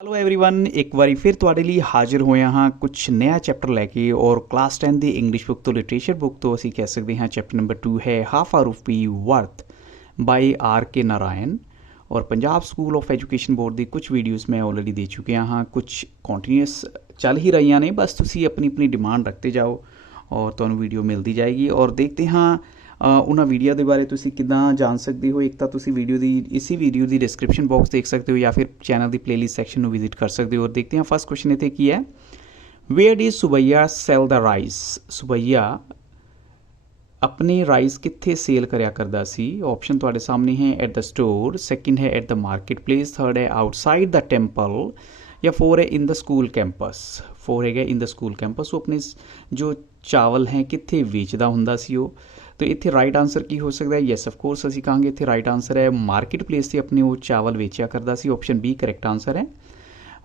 Hello everyone ਇੱਕ ਵਾਰੀ ਫਿਰ ਤੁਹਾਡੇ ਲਈ ਹਾਜ਼ਰ ਹੋਇਆ ਹਾਂ ਕੁਝ ਨया ਚੈਪਟਰ ਲੈ ਕੇ ਔਰ ਕਲਾਸ 10 ਦੀ ਇੰਗਲਿਸ਼ ਬੁੱਕ ਤੋਂ ਲਿਟਰੇਚਰ ਬੁੱਕ ਤੋਂ ਅਸੀਂ ਕਹਿ ਸਕਦੇ ਹਾਂ ਚੈਪਟਰ ਨੰਬਰ 2 ਹੈ ਹਾਫ ਆ ਰੁਪੀ ਵਰਥ ਬਾਈ ਆਰ ਕੇ ਨਾਰਾਇਣ और Punjab school of education board की कुछ वीडियोज़ मैं ऑलरेडी दे चुकिया हाँ कुछ कॉन्टीन्यूस चल ही रही ने बस तुसी अपनी अपनी डिमांड रखते जाओ और तुहानू वीडियो मिलती जाएगी और देखते हाँ उन्होंने वीडियो के बारे तुसी किदां जान सकते हो। एक तो तुसी वीडियो की इसी वीडियो की डिस्क्रिप्शन बॉक्स देख सकते हो या फिर चैनल की प्लेलिस्ट सैक्शन में विजिट कर सकते हो। और देखते हैं फर्स्ट क्वेश्चन इतने की है, where does Subbaiah sell the rice. Subbaiah अपने राइस कित्थे सेल करया करदा सी। ऑप्शन तुहाडे सामने है एट द स्टोर, सैकेंड है at the market place, third है आउटसाइड द टैंपल या फोर है in the school campus. Four है इन द स्कूल कैंपस। वो अपने जो चावल हैं कित्थे वेचदा हुंदा सी वो। तो इत्थे राइट आंसर की हो सकता है, येस ऑफ कोर्स असीं कहांगे इत्थे राइट आंसर है मार्केट प्लेस से अपने वो चावल वेचिया करदा सी। ऑप्शन बी करैक्ट आंसर है।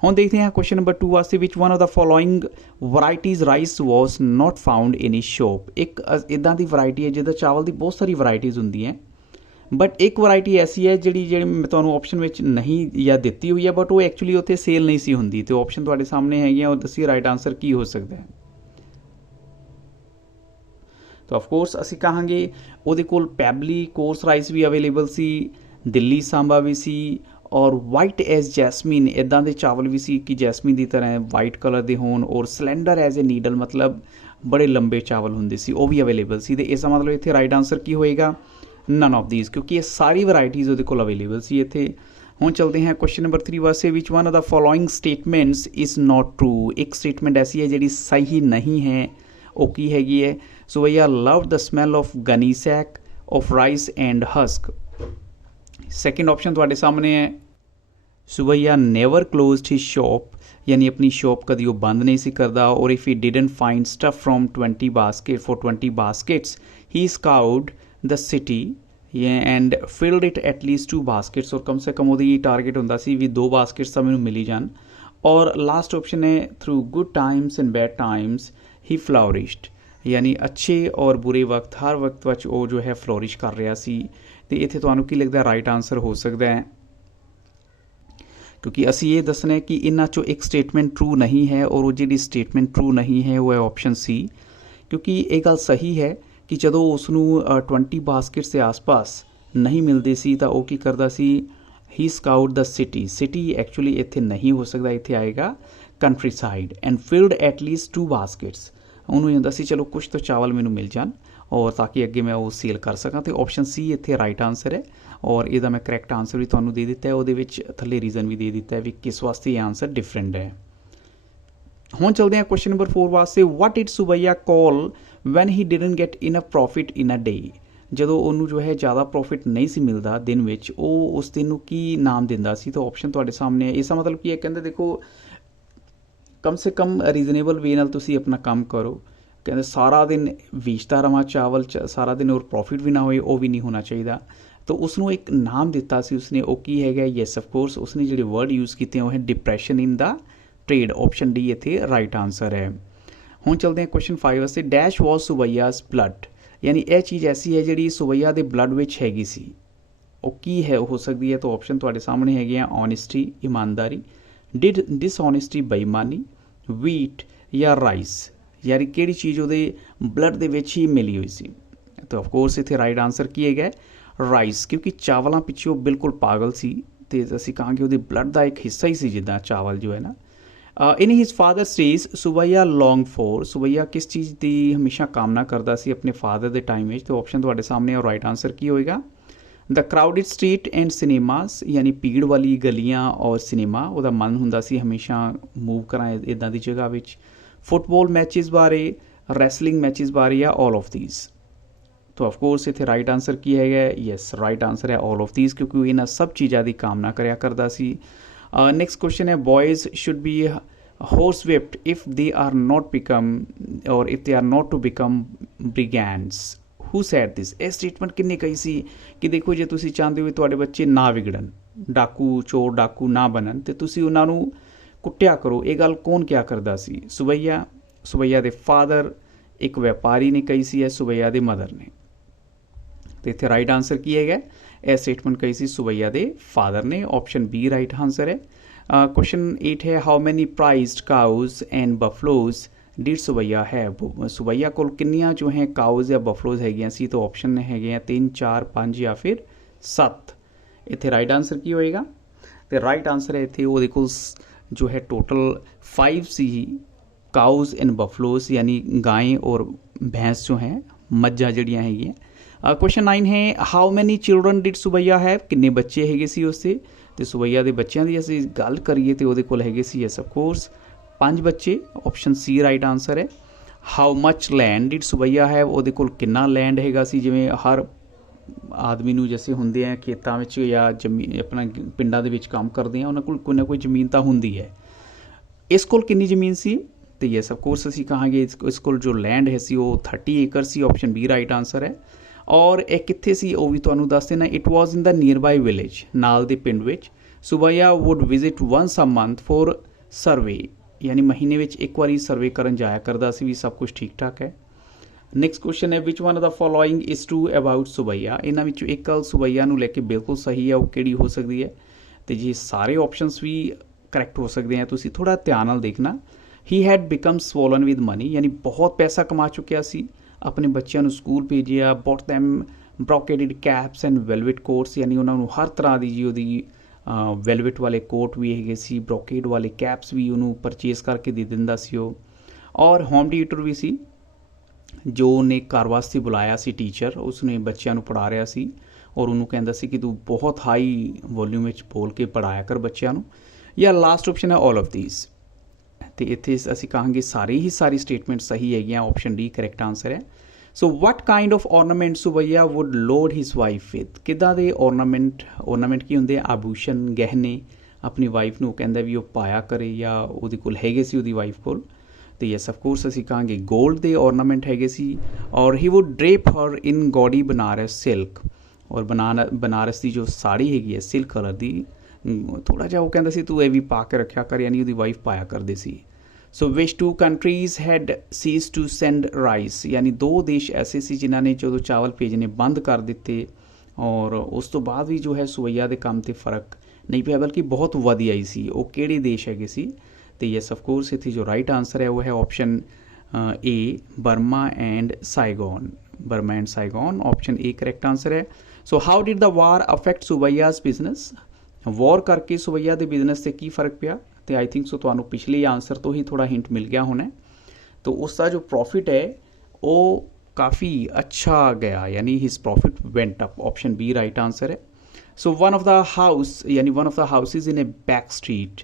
हुण देखते हैं क्वेश्चन नंबर 2 वास्ते विच one of the following varieties rice was not found in इस शॉप। एक इदां दी वराइटी है जिहदा चावल दी बहुत सारी वराइटीज़ हुंदी हैं बट एक वराइटी ऐसी है जिहड़ी मैं तुहानूं ऑप्शन विच नहीं या दित्ती हुई है बट वो एक्चुअली उत्थे सेल नहीं सी हुंदी। तो ऑप्शन तुहाडे सामने हैगियां और दस्सिए राइट आंसर की हो सकता है। तो ऑफकोर्स असी कहांगे उहदे कोल पैबली कोर्स राइस भी अवेलेबल सी, दिल्ली सांबा भी सी और वाइट एज जैसमीन इदां दे चावल भी सी कि जैसमीन की तरह वाइट कलर के होण और सिलेंडर एज ए नीडल मतलब बड़े लंबे चावल हुंदे सी वो भी अवेलेबल सी। तो इसका मतलब इत्थे राइट आंसर की होएगा नन ऑफ दीज क्योंकि ये सारी वराइटीज़ उहदे कोल अवेलेबल सी इत्थे। हुण चलते हैं क्वेश्चन नंबर 3 वास्ते विच one of the following statements is not true. एक स्टेटमेंट ऐसी है जिहड़ी सही नहीं है वो की हैगी है। Subbaiah love the smell of gunny sack of rice and husk. Second option तुहाडे सामने है Subbaiah never closed his shop यानी अपनी शॉप कभी वो बंद नहीं सी करदा। और if he didn't find stuff from 20 basket for 20 baskets he scout the city and filled it at least 2 baskets. और कम से कम वो टारगेट होंदा सी भी 2 बास्केट्स तो मैनूं मिली जान। और लास्ट ऑप्शन है through good times and bad times he flourished यानी अच्छे और बुरे वक्त हर वक्त विच वो जो है फ्लोरिश कर रहा सी। तो इत्थे तुहानूं की लगदा राइट आंसर हो सकता है क्योंकि असी ये दसना है कि इन्हां चों एक स्टेटमेंट ट्रू नहीं है और वो जिहड़ी स्टेटमेंट ट्रू नहीं है वो है ऑप्शन सी। क्योंकि ये गल सही है कि जदों उसनूं 20 बास्केट्स के आस पास नहीं मिलते सी तो वह की करदा सी he scout the city. City actually इत्थे नहीं हो सकता, इत्थे आएगा countryside and filled at least 2 baskets. उन्होंने कहता सी चलो कुछ तो चावल मैनूं मिल जान और ताकि अगे मैं वो सेल कर सकां। तो ऑप्शन सी इत्थे राइट आंसर है और इहदा मैं करैक्ट आंसर भी तुहानूं दे दिता है, उहदे विच थल्ले रीजन भी दे दिता है भी किस वास्ते ये आंसर डिफरेंट है। हुण चलते हैं क्वेश्चन नंबर 4 वास्ते what did Subbaiah call when he didn't get enough profit in a day. जदों उन्होंने जो है ज़्यादा प्रॉफिट नहीं सी मिलता दिन विच वो उस दिन नूं की नाम दिंदा सी। तो ऑप्शन तुहाडे सामने है। इसका मतलब की है कहंदे देखो कम से कम रीजनेबल वे नाल तुसीं अपना काम करो। कहते सारा दिन वेचता रहा चावल सारा दिन और प्रॉफिट भी ना होए वो भी नहीं होना चाहिए। तो उसनों एक नाम दिता सी उसने वो की है येस ऑफ कोर्स उसने जो वर्ड यूज़ किए वो है depression in the trade. Option D इत्थे राइट आंसर है। हुण चलते हैं क्वेश्चन 5 वास्ते डैश वॉज सुबैयाज ब्लड यानी यह चीज़ ऐसी है जी सुबैया के ब्लड विच हैगी सी वो की है हो सकती है। तो ऑप्शन तुहाडे सामने हैगे आ ऑनेस्टी ईमानदारी, डिसऑनेस्टी बेईमानी, वीट या राइस यानी किहड़ी चीज़ उहदे ब्लड दे विच ही मिली हुई सी। तो ऑफकोर्स इत्थे राइट आंसर की है राइस क्योंकि चावलों पिछे वो बिल्कुल पागल सी। तो असीं कहांगे उहदे ब्लड का एक हिस्सा ही सी जिद्दां चावल जो है ना। In his father stage Subbaiah long for. Subbaiah किस चीज़ की हमेशा कामना करता सी अपने फादर के टाइम में। तो ऑप्शन तुहाडे सामने और राइट आंसर की होएगा the crowded street and cinemas यानी भीड़ वाली गलियां और सिनेमा उहदा मन हुंदा सी हमेशा मूव करा इदां दी जगह विच। फुटबॉल मैचिज़ बारे, रैसलिंग मैचिज़ बारे या ऑल ऑफ दीज। तो ऑफकोर्स इत्थे राइट आंसर की है येस राइट आंसर है ऑल ऑफ दीज क्योंकि इन्हां सब चीज़ों की कामना करया करदा सी। नेक्स्ट क्वेश्चन है boys should be horse whipped if they are not become or if they are not to become brigands who said this। ਇਹ स्टेटमेंट किन्ने कही सी कि देखो जे तुसी चाहते हो तुहाडे बच्चे ना विगड़न डाकू चोर डाकू ना बनन तो तुसी उन्हां नूं कुट्टिया करो। ये गल कौन क्या करदा सी सुबैया, सुबैया दे फादर, एक व्यापारी ने कही सी है सुबैया दे मदर ने। तो इत्थे राइट आंसर की है यह स्टेटमेंट कही सी सुबैया दे फादर ने। ऑप्शन बी राइट आंसर है। क्वेश्चन 8 है how many prized cause and buffaloes did Subbaiah है। सुबैया ਕੋਲ ਕਿੰਨੀਆਂ ਜੋ ਹੈ ਕਾਊਜ਼ ਜਾਂ ਬਫਲੋਜ਼ ਹੈਗੀਆਂ ਸੀ, ਤਾਂ ਆਪਸ਼ਨ ਹੈਗੇ ਆ 3 4 5 ਜਾਂ ਫਿਰ 7। ਇੱਥੇ ਰਾਈਟ ਆਨਸਰ ਕੀ ਹੋਏਗਾ, ਤੇ ਰਾਈਟ ਆਨਸਰ ਹੈ ਇੱਥੇ ਉਹਦੇ ਕੋਲ ਜੋ ਹੈ टोटल 5 सी काउज एंड बफलोज, यानी गायें और भैंस जो हैं मज्झां ਜਿਹੜੀਆਂ ਹੈਗੀਆਂ। क्वेश्चन 9 है how many children did Subbaiah है, किन्ने बच्चे ਹੈਗੇ ਸੀ ਉਸਦੇ। ਤੇ ਸੁਬैया ਦੇ ਬੱਚਿਆਂ ਦੀ ਅਸੀਂ ਗੱਲ ਕਰੀਏ ਤੇ ਉਹਦੇ ਕੋਲ ਹੈਗੇ ਸੀ ਯੈਸ ਆਫ ਕੋਰਸ 5 ਬੱਚੇ, ਆਪਸ਼ਨ ਸੀ ਰਾਈਟ ਆਨਸਰ ਹੈ। ਹਾਊ ਮੱਚ ਲੈਂਡ ਡਿਡ ਸੁਬैया ਹੈ, ਉਹਦੇ ਕੋਲ ਕਿੰਨਾ ਲੈਂਡ ਹੈਗਾ ਸੀ। ਜਿਵੇਂ ਹਰ ਆਦਮੀ ਨੂੰ ਜੈਸੇ ਹੁੰਦੇ ਆ ਖੇਤਾਂ ਵਿੱਚ ਜਾਂ ਜ਼ਮੀਨ ਆਪਣਾ ਪਿੰਡਾਂ ਦੇ ਵਿੱਚ ਕੰਮ ਕਰਦੇ ਆ, ਉਹਨਾਂ ਕੋਲ ਕੋਈ ਨਾ ਕੋਈ ਜ਼ਮੀਨ ਤਾਂ ਹੁੰਦੀ ਹੈ। ਇਸ ਕੋਲ ਕਿੰਨੀ ਜ਼ਮੀਨ ਸੀ, ਤੇ ਯੈਸ ਆਫ ਕੋਰਸ ਅਸੀਂ ਕਹਾਂਗੇ ਇਸ ਕੋਲ ਜੋ ਲੈਂਡ ਹੈ ਸੀ ਉਹ 30 ਏਕੜ ਸੀ, ਆਪਸ਼ਨ ਬੀ ਰਾਈਟ ਆਨਸਰ ਹੈ। ਔਰ ਇਹ ਕਿੱਥੇ ਸੀ ਉਹ ਵੀ ਤੁਹਾਨੂੰ ਦੱਸ ਦੇਣਾ, it was in the nearby village, ਨਾਲ ਦੇ ਪਿੰਡ ਵਿੱਚ। Subbaiah would visit once a month for survey, यानी महीने ਵਿੱਚ ਇੱਕ ਵਾਰੀ ਸਰਵੇ ਕਰਨ ਜਾਇਆ ਕਰਦਾ ਸੀ, ਵੀ ਸਭ ਕੁਝ ਠੀਕ ਠਾਕ ਹੈ। ਨੈਕਸਟ ਕੁਐਸਚਨ ਹੈ which one of the following is true about Subbaiah. ਇਹਨਾਂ ਵਿੱਚੋਂ ਇੱਕ ਗੱਲ ਸੁਬैया ਨੂੰ ਲੈ ਕੇ ਬਿਲਕੁਲ ਸਹੀ ਹੈ, ਉਹ ਕਿਹੜੀ ਹੋ ਸਕਦੀ ਹੈ। ਤੇ ਜੀ ਸਾਰੇ ਆਪਸ਼ਨਸ ਵੀ ਕਰੈਕਟ ਹੋ ਸਕਦੇ ਆ, ਤੁਸੀਂ ਥੋੜਾ ਧਿਆਨ ਨਾਲ ਦੇਖਣਾ। He had become swollen with money, ਯਾਨੀ ਬਹੁਤ ਪੈਸਾ ਕਮਾ ਚੁੱਕਿਆ ਸੀ, ਆਪਣੇ ਬੱਚਿਆਂ ਨੂੰ ਸਕੂਲ ਭੇਜਿਆ, bought them brocaded caps and velvet coats, ਯਾਨੀ ਉਹਨਾਂ ਨੂੰ ਹਰ ਤਰ੍ਹਾਂ ਦੀ ਜੀ ਉਹਦੀ ਵੈਲਵਟ ਵਾਲੇ ਕੋਟ ਵੀ ਹੈਗੇ ਸੀ, ਬਰੋਕੇਡ ਵਾਲੇ ਕੈਪਸ ਵੀ ਉਹਨੂੰ ਪਰਚੇਸ ਕਰਕੇ ਦੇ ਦਿੰਦਾ ਸੀ ਉਹ। ਔਰ ਹੋਮ ਟਿਊਟਰ ਵੀ ਸੀ, ਜੋ ਉਹਨੇ ਘਰ ਵਾਸਤੇ ਬੁਲਾਇਆ ਸੀ ਟੀਚਰ, ਉਸਨੇ ਬੱਚਿਆਂ ਨੂੰ ਪੜ੍ਹਾ ਰਿਹਾ ਸੀ ਔਰ ਉਹਨੂੰ ਕਹਿੰਦਾ ਸੀ ਕਿ ਤੂੰ ਬਹੁਤ ਹਾਈ ਵੋਲਿਊਮ ਵਿੱਚ ਬੋਲ ਕੇ ਪੜ੍ਹਾਇਆ ਕਰ ਬੱਚਿਆਂ ਨੂੰ। ਜਾਂ ਲਾਸਟ ਆਪਸ਼ਨ ਹੈ ਆਲ ਆਫ ਥੀਸ, ਅਤੇ ਇੱਥੇ ਅਸੀਂ ਕਹਾਂਗੇ ਸਾਰੀ ਸਟੇਟਮੈਂਟ ਸਹੀ ਹੈਗੀਆਂ, ਆਪਸ਼ਨ ਡੀ ਕਰੈਕਟ ਆਨਸਰ ਹੈ। So what kind of ornament Subbaiah would load his wife with, ਕਿੱਦਾਂ ਦੇ ਔਰਨਾਮੈਂਟ ਕੀ ਹੁੰਦੇ ਆ, ਆਭੂਸ਼ਣ ਗਹਿਣੇ ਆਪਣੀ ਵਾਈਫ ਨੂੰ ਕਹਿੰਦਾ ਵੀ ਉਹ ਪਾਇਆ ਕਰੇ, ਜਾਂ ਉਹਦੇ ਕੋਲ ਹੈਗੇ ਸੀ ਉਹਦੀ ਵਾਈਫ ਕੋਲ। ਤੇ ਯੈਸ ਆਫ ਕੋਰਸ ਅਸੀਂ ਕਹਾਂਗੇ ਗੋਲਡ ਦੇ ਔਰਨਾਮੈਂਟ ਹੈਗੇ ਸੀ। ਔਰ ਹੀ ਵੁੱਡ ਡ੍ਰੇਪ ਹਰ ਇਨ ਗੌਡੀ ਬਨਾਰਸ ਸਿਲਕ, ਔਰ ਬਨਾਰਸ ਦੀ ਜੋ ਸਾੜੀ ਹੈਗੀ ਹੈ ਸਿਲਕ ਕਲਰ ਦੀ, ਥੋੜ੍ਹਾ ਜਿਹਾ ਉਹ ਕਹਿੰਦਾ ਸੀ ਤੂੰ ਇਹ ਵੀ ਪਾ ਕੇ ਰੱਖਿਆ ਕਰ, ਯਾਨੀ ਉਹਦੀ ਵਾਈਫ ਪਾਇਆ ਕਰਦੇ ਸੀ। So which 2 countries had ceased to send rice, ਯਾਨੀ 2 ਦੇਸ਼ ਐਸੇ ਸੀ ਜਿਨ੍ਹਾਂ ਨੇ ਜਦੋਂ ਚਾਵਲ ਭੇਜਣੇ ਬੰਦ ਕਰ ਦਿੱਤੇ, ਔਰ ਉਸ ਤੋਂ ਬਾਅਦ ਵੀ ਜੋ ਹੈ ਸੁਬैया ਦੇ ਕੰਮ 'ਤੇ ਫਰਕ ਨਹੀਂ ਪਿਆ, ਬਲਕਿ ਬਹੁਤ ਵਧੀਆ ਹੀ ਸੀ। ਉਹ ਕਿਹੜੇ ਦੇਸ਼ ਹੈਗੇ ਸੀ, ਤੇ ਯੈਸ ਆਫ ਕੋਰਸ ਇੱਥੇ ਜੋ ਰਾਈਟ ਆਨਸਰ ਹੈ ਉਹ ਹੈ option A Burma and Saigon. Burma and Saigon, option A correct answer ਹੈ। So how did the war affect Subbaiah's business, war ਕਰਕੇ ਸੁਬैया ਦੇ ਬਿਜ਼ਨਸ 'ਤੇ ਕੀ ਫਰਕ ਪਿਆ। ਤੇ ਆਈ ਥਿੰਕ ਸੋ ਤੁਹਾਨੂੰ ਪਿਛਲੇ ਆਨਸਰ ਤੋਂ ਹੀ ਥੋੜਾ ਹਿੰਟ ਮਿਲ ਗਿਆ ਹੋਣਾ। तो उसका जो प्रॉफिट है वो काफ़ी अच्छा गया, यानी his profit went up, option B right answer है। So one of the house, यानी one of the houses in a back street,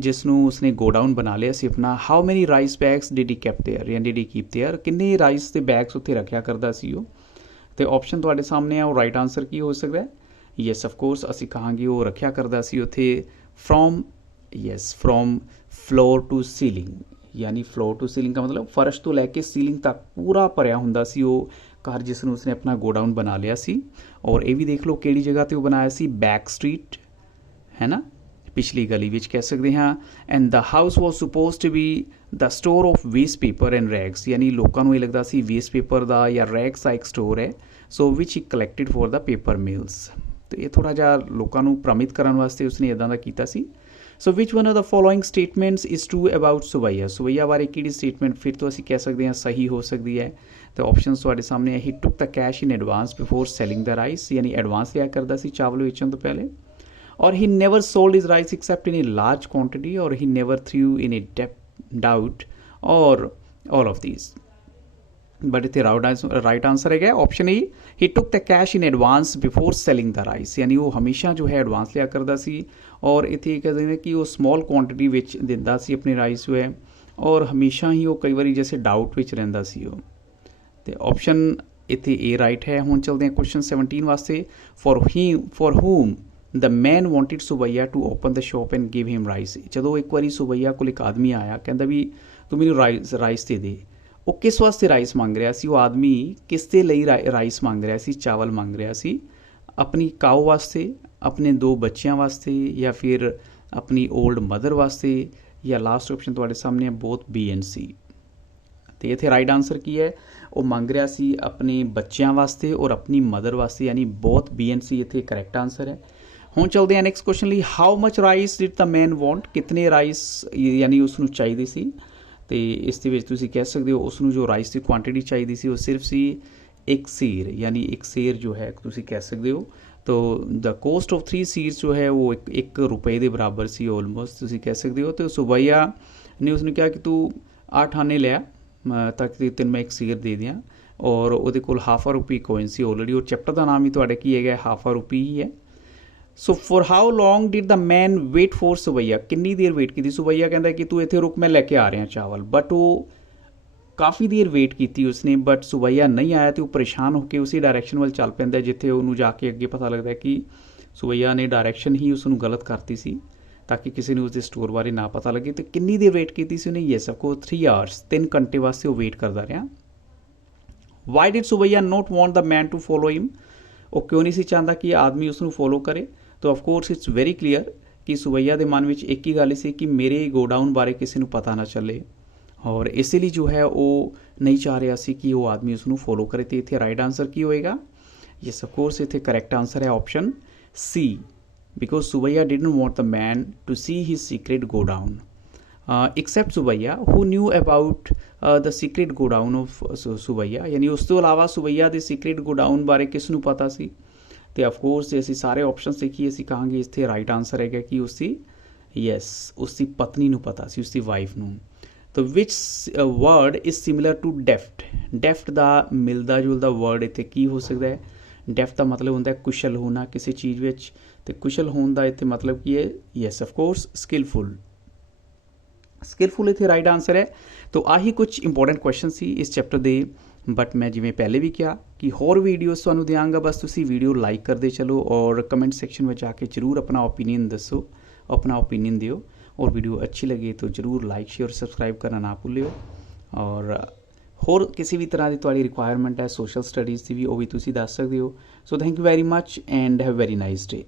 जिसनों उसने गोडाउन बना लिया सी अपना। How many rice bags did he keep there, यानी डिड ही कीप देयर, किन्ने राइस के बैग्स उत्थे रखिया करदा सी वो। तो ऑप्शन तुहाडे सामने है, वो राइट आंसर की हो सकता है। यस ऑफ कोर्स असी कहांगे वो रखिया करदा सी उत्थे फ्रॉम फ्लोर टू सीलिंग, यानी फ्लोर टू सीलिंग का मतलब फर्श तो लैके सीलिंग तक पूरा भरिया हुंदा सी वो घर, जिसनों उसने अपना गोडाउन बना लिया सी। और ये भी देख लो किहड़ी जगह ते वो बनाया सी, बैक स्ट्रीट है ना, पिछली गली विच कह सकते हैं। And the house was supposed to be the store of waste paper and rags, यानी लोगों को ये लगता सी वेस्ट पेपर का या रैग्स का एक स्टोर है, सो विच ही कलैक्टिड फॉर द पेपर मिल्स। तो ये थोड़ा जिहा लोगों को भ्रमित करने वास्ते उसने इदां दा कीता सी। So which one of the following statements is true about Subbaiah, Subbaiah बारे किहड़ी स्टेटमेंट फिर तो असीं कह सकते हैं सही हो सकती है। तो ऑप्शन तुहाडे सामने है, he took the cash in advance before selling the rice, यानी एडवांस लिया करदा सी चावल बेचण तो पहले। और he never sold his rice except in a large quantity, और he never threw in a doubt, और ऑल ऑफ दीज। बट इतने राइट आंसर है option A, he took the cash in advance before selling the rice, यानी वो हमेशा जो है advance लिया करता सी। और इतने कहते हैं कि वो स्मॉल क्वांटिटी विच दिंदा सी अपने राइस जो है, और हमेशा ही वो कई बार जैसे डाउट विच रहिंदा सी वो। तो ऑप्शन इतने ए राइट है। हुण चलते हैं क्वेश्चन 17 वास्ते। For whom the man wanted Subbaiah to open the shop and give him rice, जदों एक बार सुबैया को एक आदमी आया, कहता भी तू मैनूं राइस दे दे। वो किस वास्ते राइस मंग रहा सी, वो आदमी किस दे लई राइस मंग रहा सी, चावल मंग रहा सी, अपनी काऊ वास्ते, अपने 2 बच्चों वास्ते, या फिर अपनी ओल्ड मदर वास्ते, या लास्ट ऑप्शन तुहाडे सामने है बोथ बी एंड सी। तो इत्थे राइट आंसर की है, वो मंग रहा सी अपने बच्चों वास्ते और अपनी मदर वास्ते, यानी बोथ बी एंड सी इत्थे करैक्ट आंसर है। ਹੁਣ ਚਲਦੇ ਹਾਂ ਨੈਕਸਟ ਕੁਐਸਚਨ ਲਈ, how much rice did the man want, ਕਿਤਨੇ ਰਾਈਸ ਯਾਨੀ ਉਸ ਨੂੰ ਚਾਹੀਦੇ ਸੀ। ਤੇ ਇਸ ਦੇ ਵਿੱਚ ਤੁਸੀਂ ਕਹਿ ਸਕਦੇ ਹੋ ਉਸ ਨੂੰ ਜੋ ਰਾਈਸ ਦੀ ਕੁਆਂਟੀਟੀ ਚਾਹੀਦੀ ਸੀ ਉਹ ਸਿਰਫ ਸੀ ਇੱਕ ਸੀਰ, ਯਾਨੀ ਇੱਕ ਸੇਰ ਜੋ ਹੈ ਤੁਸੀਂ ਕਹਿ ਸਕਦੇ ਹੋ। ਤੋ ਦ ਕੋਸਟ ਆਫ 3 ਸੀਰਸ ਜੋ ਹੈ ਉਹ ਇੱਕ ਰੁਪਏ ਦੇ ਬਰਾਬਰ ਸੀ ਆਲਮੋਸਟ, ਤੁਸੀਂ ਕਹਿ ਸਕਦੇ ਹੋ। ਤੇ ਸੁਬਈਆ ਨੇ ਉਸਨੂੰ ਕਿਹਾ ਕਿ ਤੂੰ 8 ਆਨੇ ਲਿਆ ਤਾਂ ਕਿ ਤੈਨੂੰ ਮੈਂ ਇੱਕ ਸੀਰ ਦੇ ਦਿਆਂ, ਔਰ ਉਹਦੇ ਕੋਲ ਹਾਫ ਆ ਰੁਪੀ ਕੋਇਨ ਸੀ ਆਲਰੇਡੀ, ਔਰ ਚੈਪਟਰ ਦਾ ਨਾਮ ਹੀ ਤੁਹਾਡੇ ਕੀ ਹੈਗਾ, ਹਾਫ ਆ ਰੁਪੀ ਹੀ ਹੈ। So for how long did the man wait for Subbaiah, ਕਿੰਨੀ ਦੇਰ ਵੇਟ ਕੀਤੀ। ਸੁਬਈਆ ਕਹਿੰਦਾ ਕਿ ਤੂੰ ਇੱਥੇ ਰੁਕ, ਮੈਂ ਲੈ ਕੇ ਆ ਰਿਹਾ ਚਾਵਲ, ਬਟ ਉਹ ਕਾफ़ी देर वेट की उसने, बट सुबैया नहीं आया तो वो परेशान होकर उसी डायरैक्शन वाल चल पैंदा जिथे उन्होंने जाके अगे पता लगता है कि सुबैया ने डायरैक्शन ही उसनों गलत करती सी ताकि किसी ने उसके स्टोर बारे ना पता लगे। तो कितनी देर वेट की उन्हें, यस ऑफ कोर्स 3 आवर्स, 3 घंटे वास्ते वो वेट करता रहा। Why did Subbaiah not want the man to follow him, वो क्यों नहीं सी चाहता कि आदमी उसनों फॉलो करे। तो ऑफकोर्स इट्स वेरी क्लीयर कि सुबैया के मन में एक ही गल सी कि मेरे गोडाउन बारे किसी को पता ना चले, और इसीलिए जो है वो नहीं चाह रहा सी कि वो आदमी उसनों फॉलो करे। तो इतने राइट आंसर की होएगा, यस ऑफ कोर्स इतने करैक्ट आंसर है option C, because Subbaiah didn't want the man to see his secret godown, except Subbaiah who knew about the secret godown of Subbaiah, यानी उस तो इलावा सुबैया के सीक्रेट गो डाउन बारे किसनों पता सी। तो ऑफकोर्स जे असीं सारे ऑप्शन देखिए असीं कहांगे इत्थे राइट आंसर है कि उसकी, यस उसकी पत्नी नूं पता सी, उसकी वाइफ नूं। तो which word is similar to deft, deft का मिलता जुलता वर्ड इतने की हो सकता है। डेफ्ट का मतलब होता है कुशल होना किसी चीज़ में, तो कुशल होने का इतने मतलब की है, yes of course skillful, skillful इतने राइट आंसर है। तो आही कुछ इंपॉर्टेंट क्वेश्चन सी इस चैप्टर के, बट मैं जिमें पहले भी कहा कि होर वीडियोज़ तुहानूं देंगा, बस तुसी वीडियो लाइक करते चलो और कमेंट सैक्शन में जाके जरूर अपना ओपीनियन दसो, अपना ओपीनियन दिओ, और वीडियो अच्छी लगे तो जरूर लाइक शेयर सब्सक्राइब करना ना भूलियो। और होर किसी भी तरह की तुहाडी रिक्वायरमेंट है सोशल स्टडीज़ की भी, वो भी तुसी दस सकते हो। So thank you very much and have very nice day.